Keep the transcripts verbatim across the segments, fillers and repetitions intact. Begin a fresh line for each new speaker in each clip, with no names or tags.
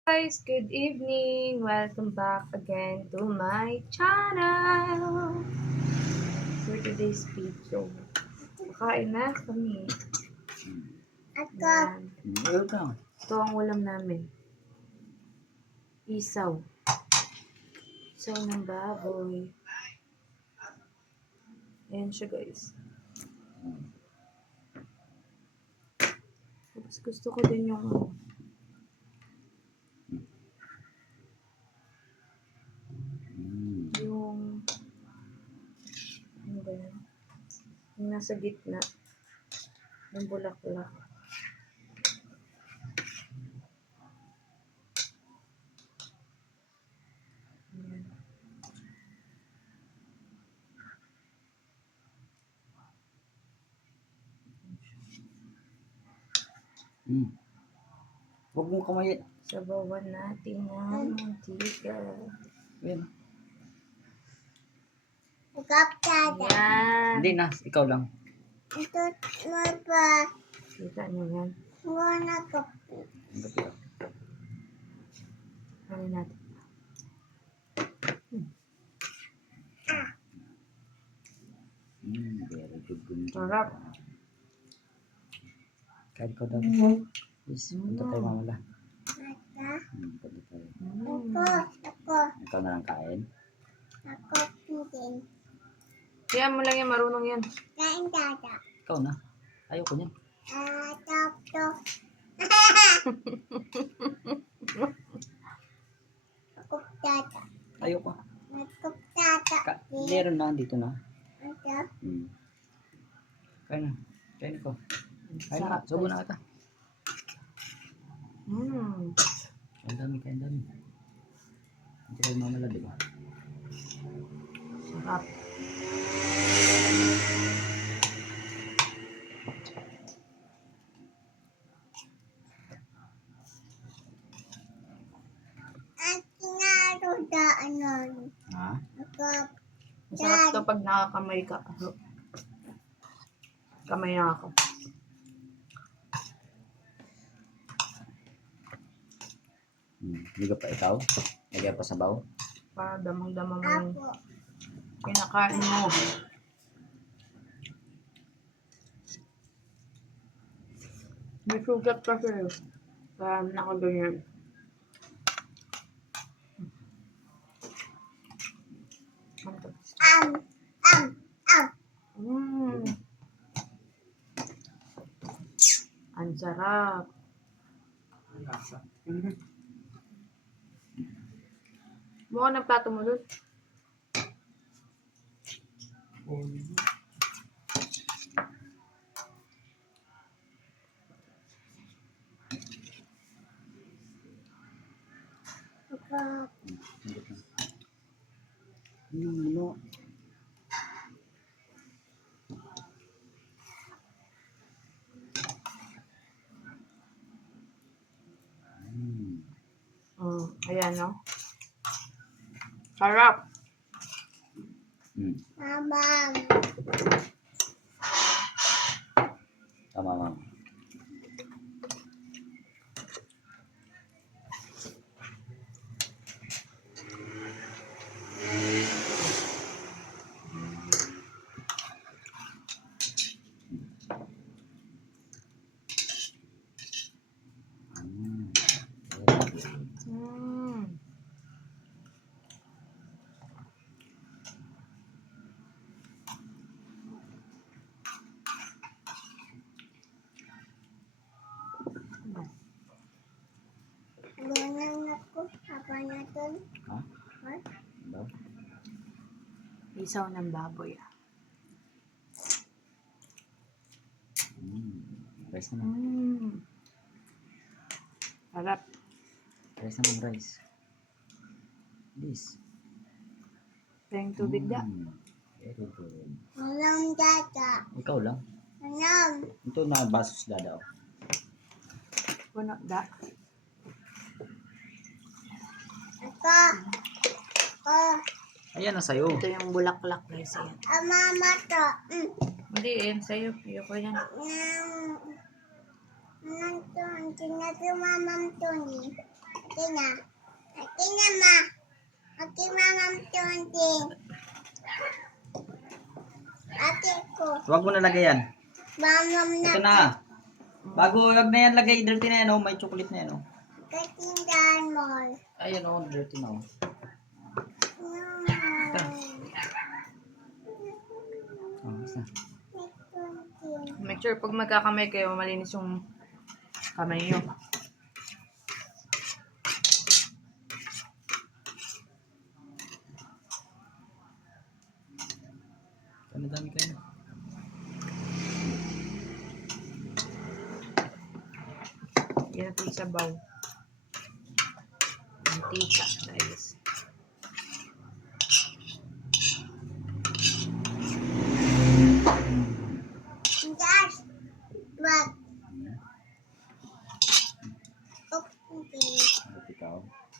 Guys, good evening. Welcome back again to my channel. For today's video, kakain na kami. Yan. Ito ang ulam namin. Isaw. Isaw ng baboy. Ayan siya, guys. Tapos gusto ko din yung ano, yung ano ba yan? Yung nasa gitna ng bulaklak. Ayan.
Hmm. Huwag mong kamay.
Sabawan natin ng mantika.
Ayan.
Yan.
Hindi na, ikaw lang.
Ito na ba?
Kita nyo yan.
Wala ka.
Ano natin?
Hmm, very good. good.
Sarap.
Kahit ko daw. Yes, punta tayo mamala.
Ata.
Hmm, punta tayo.
Mm.
Ako. Ako.
Ikaw na lang kain.
Ako. Hindi.
Kaya mo lang yan, marunong yan.
Kain dada.
Ikaw na. Ayoko niyan.
Ah, tapto. Ako dada.
Ayoko.
Ako dada.
Ka meron na, dito na.
Ito.
Hmm. Kain na. Kain ko. Kain na. Subo na kita.
Mm.
Kain dami, kain dami. Hindi tayo mamala, di ba?
Sarap.
At kinarudaan nun.
Ha?
Ako.
Masarap to pag nakakamay ka. Kamay na ako.
Hmm. Hindi ka pa ikaw? Lagyan pa sabaw?
Para damang-damang yung
Ako.
kinakain mo. May sugat kasi. Kaya nakaganyan.
Am. Am. Am.
Mm. Ang sarap. Mukha ng plato mo doon.
Ako.
Hindi mo. Hmm.
Mm. Ayan, no? Sarap.
Hmm.
Mama.
Tama, mama. Hmm. Very good.
Mm.
Ganyan ako. Apa na dun?
Ha?
Ha?
Daw?
Isaw ng baboy.
Hmm. Rice naman.
Mm. Sarap.
Rice naman, rice. This.
Tayong tubig da.
Hmm. Very good.
Anong dada?
Ikaw lang.
Anong?
Ito na basos dada. Oh.
Puno da.
Ako. Ako.
Ayan na sa'yo.
Ito yung bulaklak guys. Ayan.
Ah, mama to. Mm.
Hindi, yan sa'yo. Ayoko yan.
Nang. Nang to. Hindi na to mamam to ni. Akin na. Akin na, ma. Akin mamam tunting. Ate ko.
Huwag mo nalagay yan.
Mamam na.
Ito na. Bago wag na yan lagay, dirty na yan oh. May chocolate na yan oh.
Katindahan mo.
Ayan oh, dirty na oh.
No.
Oh, basta.
Make sure pag magkakamay kayo, malinis yung kamay nyo.
Ano dami kayo?
Yan natin sa sabaw. Mantika, guys.
Guys. Wag. Okay.
At ikaw.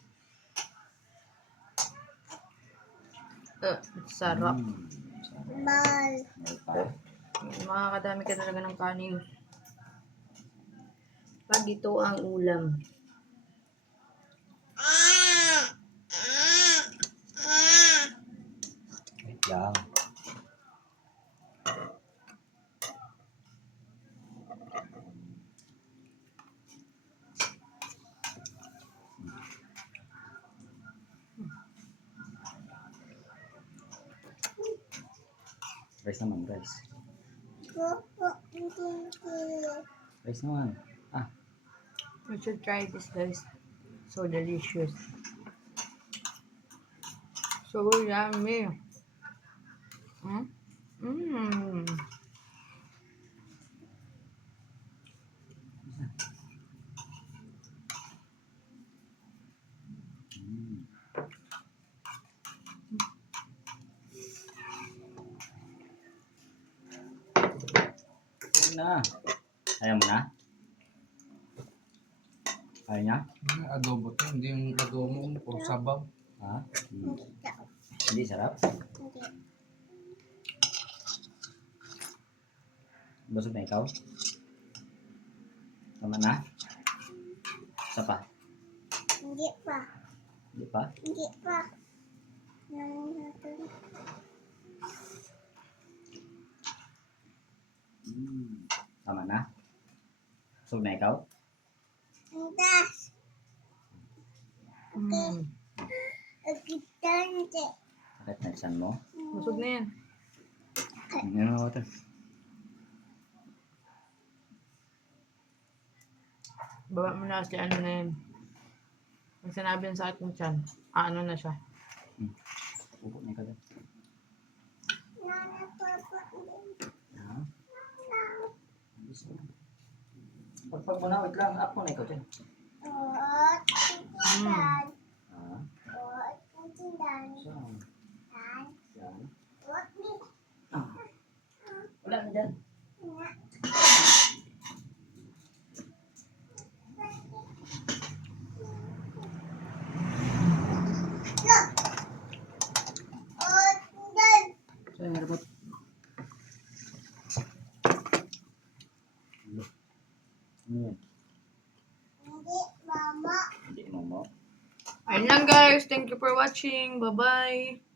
Uh, sarap.
Mm, sarap.
Ball.
May pa.
Makakadami ka talaga ng kanin. Pag ito ang ulam.
Ah. Ah. Ah.
Wait lang. Rice naman, rice.
Popo. Hindi.
Rice naman. Ah,
You should try this, guys. So delicious. So yummy. Mm? Mm.
mm. Ayun na. Ayaw mo na? Ayaw niya?
Yung adobo to, hindi yung adobo mo, puro sabaw.
Ha? Hmm.
Hindi daw.
Hindi sarap?
Hindi.
Busog na ikaw? Tama na? Isa pa?
Hindi pa.
Hindi pa?
Hindi pa. Namin natin.
Hmm. Tama na? Busog na ikaw?
Andas.
Mm.
Agitante.
Bakit nagsan mo?
Busog na yan.
Ano mo ito?
Baba mo na kasi ano na yan. Pag sinabi ng sakit ng tiyan, ah, ano na siya.
Upo na ikaw dyan.
Nana papa.
Ha? Alis mo. Pagpag mo na, wait lang. Up mo na ikaw dyan.
Oh, tindahan.
Ha?
Oh, tindahan.
Saan?
Tan.
Saan?
Oh, ni.
Ah. Wala na dyan.
Na. Look. Oh, tindahan.
Saan yung remote? Ano yan?
Hindi, mama.
Hindi mo mo.
Ayun lang, guys. Thank you for watching. Bye-bye.